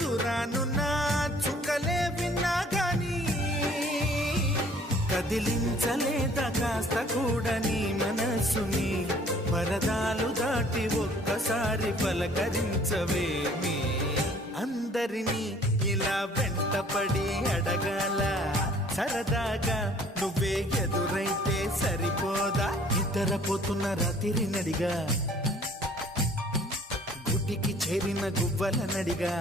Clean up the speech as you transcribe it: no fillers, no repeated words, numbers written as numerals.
దురానున్న చుక్కలే విన్నా గాని కదిలించలేదా కాస్త కూడా నీ మనసుని పరదాలు దాటి ఒక్కసారి పలకరించవేమి అందరినీ ఇలా వెంటపడి అడగాల సరదాగా నువ్వే ఎదురైతే సరిపోదా నిద్రపోతున్న రాత్రి నడిగా గుడికి చేరిన గువ్వల నడిగా